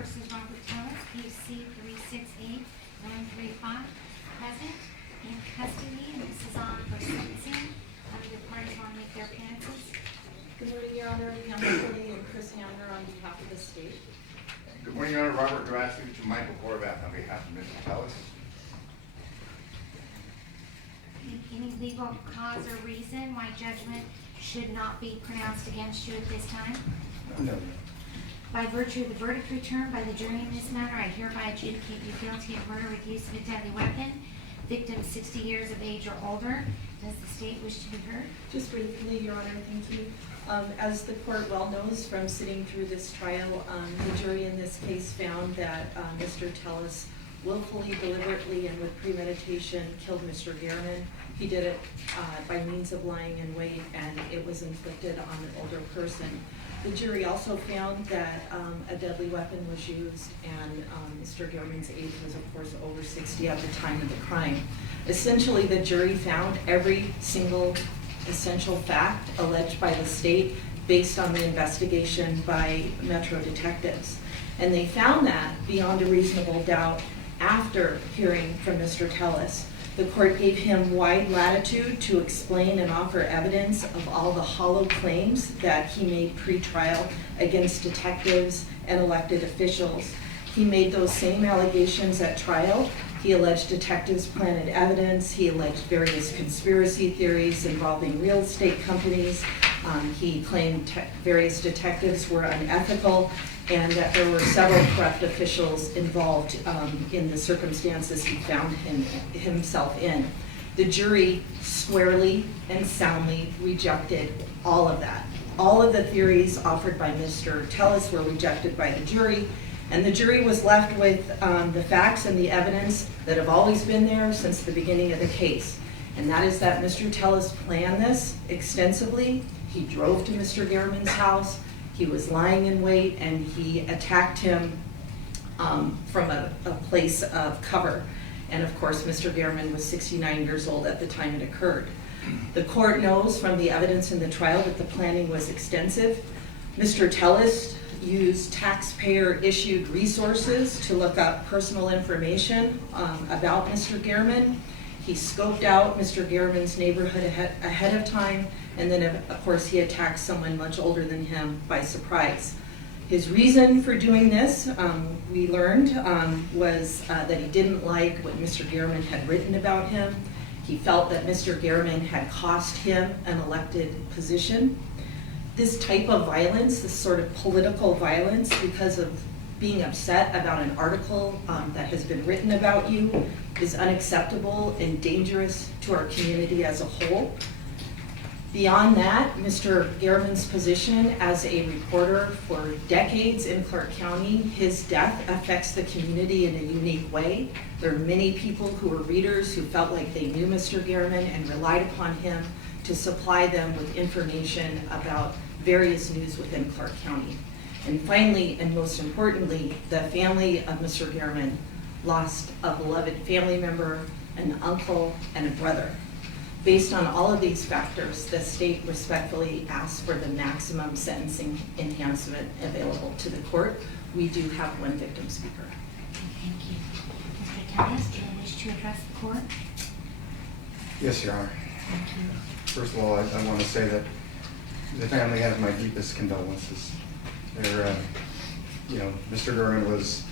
versus Robert Thomas, PC 368-135, present in custody, and this is on for sentencing. The parties want to make their appearances. Good morning, Your Honor. Pamela Cody and Chris Hamner on behalf of the state. Good morning, Your Honor. Robert Grassley to Michael Horvath on behalf of Mr. Tellis. Any legal cause or reason why judgment should not be pronounced against you at this time? No. By virtue of the verdict returned by the jury in this matter, I hereby adjudicate you guilty of murder with use of a deadly weapon. Victim 60 years of age or older. Does the state wish to be heard? Just briefly, Your Honor, thank you. As the court well knows from sitting through this trial, the jury in this case found that Mr. Tellis willfully, deliberately, and with premeditation killed Mr. Gehrman. He did it by means of lying in wait, and it was inflicted on an older person. The jury also found that a deadly weapon was used, and Mr. Gehrman's age was, of course, over 60 at the time of the crime. Essentially, the jury found every single essential fact alleged by the state based on the investigation by Metro detectives. And they found that beyond a reasonable doubt after hearing from Mr. Tellis. The court gave him wide latitude to explain and offer evidence of all the hollow claims that he made pre-trial against detectives and elected officials. He made those same allegations at trial. He alleged detectives planted evidence. He alleged various conspiracy theories involving real estate companies. He claimed various detectives were unethical and that there were several corrupt officials involved in the circumstances he found himself in. The jury squarely and soundly rejected all of that. All of the theories offered by Mr. Tellis were rejected by the jury, and the jury was left with the facts and the evidence that have always been there since the beginning of the case. And that is that Mr. Tellis planned this extensively. He drove to Mr. Gehrman's house. He was lying in wait, and he attacked him from a place of cover. And of course, Mr. Gehrman was 69 years old at the time it occurred. The court knows from the evidence in the trial that the planning was extensive. Mr. Tellis used taxpayer-issued resources to look up personal information about Mr. Gehrman. He scoped out Mr. Gehrman's neighborhood ahead of time, and then of course he attacked someone much older than him by surprise. His reason for doing this, we learned, was that he didn't like what Mr. Gehrman had written about him. He felt that Mr. Gehrman had cost him an elected position. This type of violence, this sort of political violence, because of being upset about an article that has been written about you, is unacceptable and dangerous to our community as a whole. Beyond that, Mr. Gehrman's position as a reporter for decades in Clark County, his death affects the community in a unique way. There are many people who are readers who felt like they knew Mr. Gehrman and relied upon him to supply them with information about various news within Clark County. And finally, and most importantly, the family of Mr. Gehrman lost a beloved family member, an uncle, and a brother. Based on all of these factors, the state respectfully asks for the maximum sentencing enhancement available to the court. We do have one victim speaker. Thank you. Mr. Tellis, do you wish to address the court? Yes, Your Honor. Thank you. First of all, I want to say that the family has my deepest condolences. They're, Mr. Gehrman was,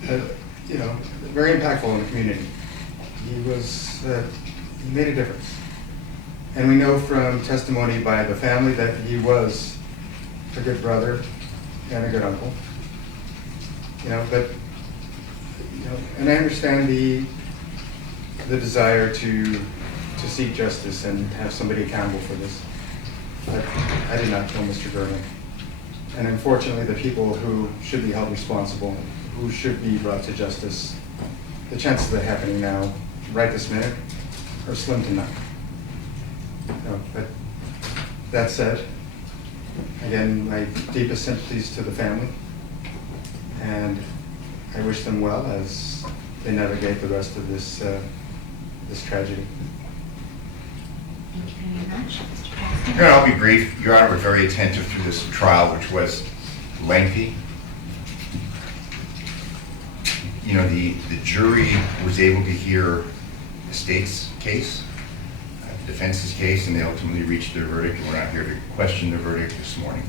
very impactful in the community. He was, he made a difference. And we know from testimony by the family that he was a good brother and a good uncle. And I understand the desire to seek justice and have somebody accountable for this. But I did not kill Mr. Gehrman. And unfortunately, the people who should be held responsible, who should be brought to justice, the chances of that happening now, right this minute, are slim to none. But that said, again, my deepest sympathies to the family, and I wish them well as they navigate the rest of this tragedy. Thank you very much. Mr. President? Your Honor, I'll be brief. Your Honor, we're very attentive through this trial, which was lengthy. the jury was able to hear the state's case, the defense's case, and they ultimately reached their verdict. We're not here to question their verdict this morning.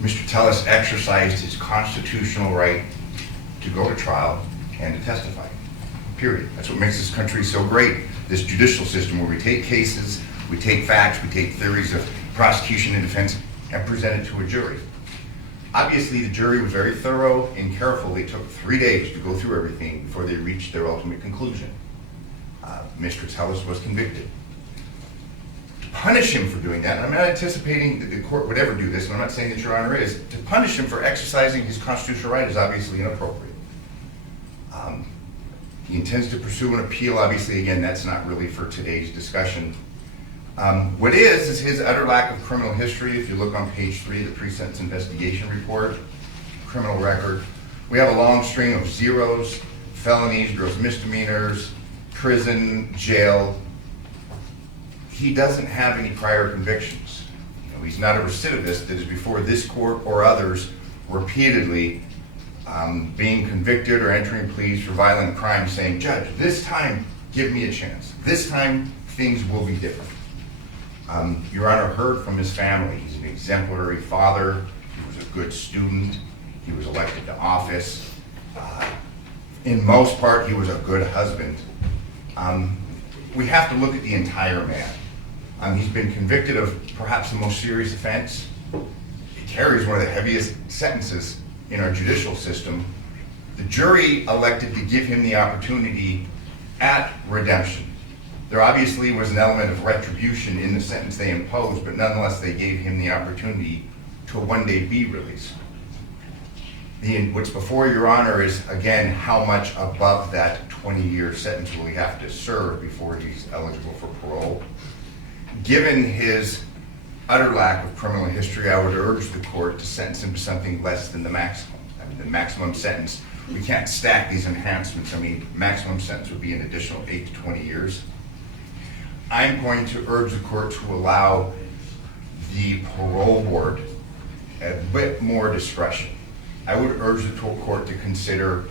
Mr. Tellis exercised his constitutional right to go to trial and to testify, period. That's what makes this country so great, this judicial system where we take cases, we take facts, we take theories of prosecution and defense and present it to a jury. Obviously, the jury was very thorough and careful. It took 3 days to go through everything before they reached their ultimate conclusion. Mr. Tellis was convicted. To punish him for doing that, and I'm not anticipating that the court would ever do this, and I'm not saying that Your Honor is, to punish him for exercising his constitutional right is obviously inappropriate. He intends to pursue an appeal. Obviously, again, that's not really for today's discussion. What is his utter lack of criminal history. If you look on page 3 of the pre-sentence investigation report, criminal record, we have a long string of zeros, felonies, gross misdemeanors, prison, jail. He doesn't have any prior convictions. He's not a recidivist that is before this court or others repeatedly being convicted or entering pleas for violent crimes saying, "Judge, this time give me a chance. This time things will be different." Your Honor heard from his family. He's an exemplary father. He was a good student. He was elected to office. In most part, he was a good husband. We have to look at the entire man. He's been convicted of perhaps the most serious offense. He carries one of the heaviest sentences in our judicial system. The jury elected to give him the opportunity at redemption. There obviously was an element of retribution in the sentence they imposed, but nonetheless they gave him the opportunity to one day be released. What's before Your Honor is, again, how much above that 20-year sentence will he have to serve before he's eligible for parole. Given his utter lack of criminal history, I would urge the court to sentence him to something less than the maximum. I mean, the maximum sentence, we can't stack these enhancements. I mean, maximum sentence would be an additional 8 to 20 years. I'm going to urge the court to allow the parole board a bit more discretion. I would urge the court to consider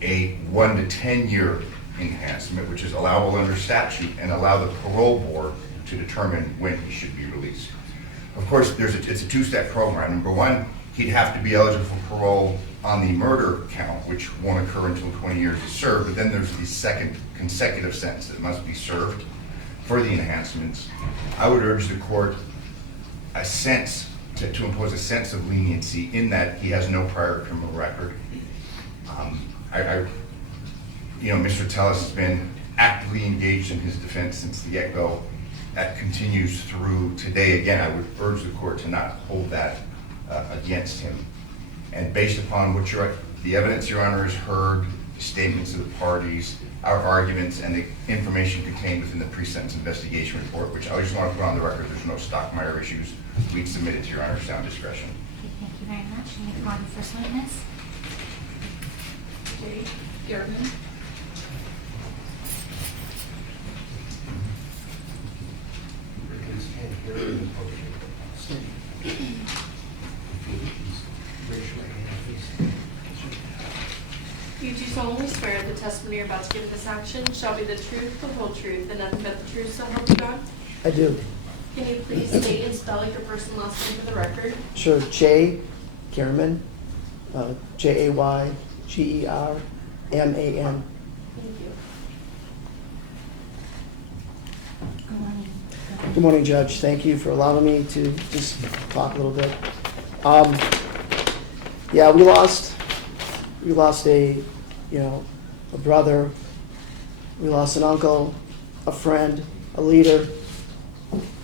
a 1 to 10 year enhancement, which is allowable under statute, and allow the parole board to determine when he should be released. Of course, it's a two-step program. Number one, he'd have to be eligible for parole on the murder count, which won't occur until 20 years is served, but then there's the second consecutive sentence that must be served for the enhancements. I would urge the court to impose a sense of leniency in that he has no prior criminal record. Mr. Tellis has been actively engaged in his defense since the get-go. That continues through today. Again, I would urge the court to not hold that against him. And based upon the evidence Your Honor has heard, the statements of the parties, our arguments, and the information contained within the pre-sentence investigation report, which I just want to put on the record, there's no Stockmeyer issues. We'd submit it to Your Honor's sound discretion. Okay, thank you very much. And we call the first witness. Jay Garman. You do solemnly swear the testimony you're about to give in this action shall be the truth, the whole truth, and nothing but the truth, so help you God? I do. Can you please state and spell your first and last name for the record? Sure. Jay German, Jaygerman. Thank you. Good morning. Good morning, Judge. Thank you for allowing me to just talk a little bit. Yeah, we lost a brother. We lost an uncle, a friend, a leader.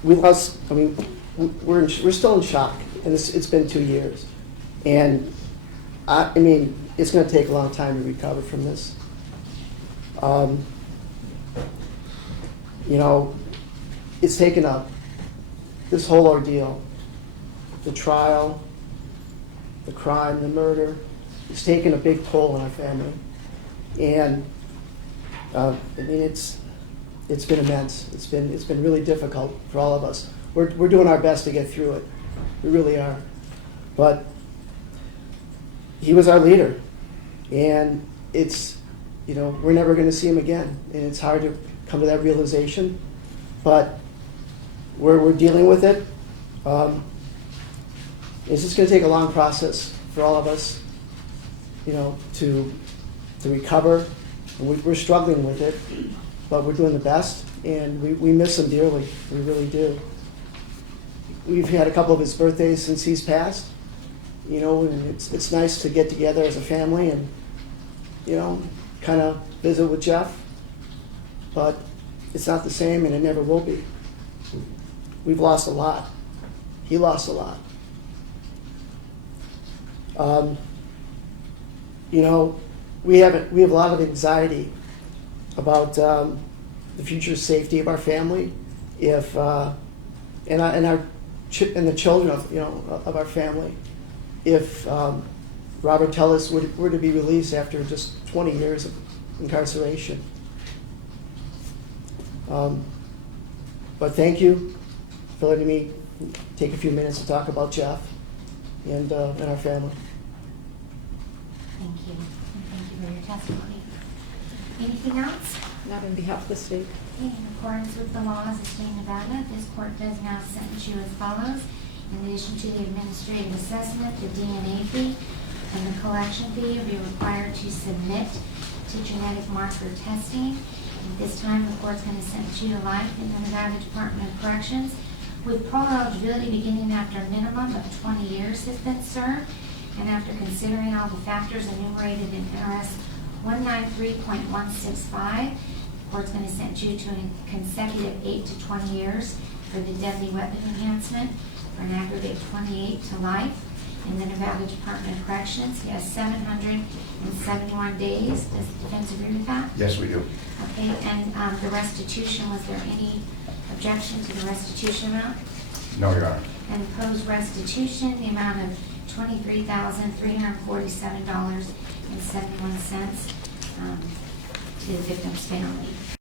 We're still in shock, and it's been 2 years. And it's going to take a long time to recover from this. It's taken up this whole ordeal, the trial, the crime, the murder. It's taken a big toll on our family, and it's been immense. It's been really difficult for all of us. We're doing our best to get through it. We really are. But he was our leader. And it's, we're never going to see him again. And it's hard to come to that realization. But we're dealing with it. It's just going to take a long process for all of us, to recover. And we're struggling with it, but we're doing the best. And we miss him dearly. We really do. We've had a couple of his birthdays since he's passed, and it's nice to get together as a family and, kind of visit with Jeff. But it's not the same, and it never will be. We've lost a lot. He lost a lot. We have a lot of anxiety about the future safety of our family, if and the children of our family, if Robert Tellis were to be released after just 20 years of incarceration. But thank you for letting me take a few minutes to talk about Jeff and our family. Thank you. And thank you for your testimony. Anything else? Not on behalf of the state. Okay, in accordance with the laws of the state of Nevada, this court does now sentence you as follows. In addition to the administrative assessment, the DNA fee, and the collection fee, you'll be required to submit to genetic marker testing. At this time, the court's going to sentence you to life in the Nevada Department of Corrections with parole eligibility beginning after a minimum of 20 years has been served, and after considering all the factors enumerated in NRS 193.165, the court's going to sentence you to a consecutive 8 to 20 years for the deadly weapon enhancement, for an aggregate 28 to life in the Nevada Department of Corrections. He has 771 days. Does the defense agree with that? Yes, we do. Okay, and the restitution, was there any objection to the restitution amount? No, Your Honor. And proposed restitution, the amount of $23,347.71 to the victim's family.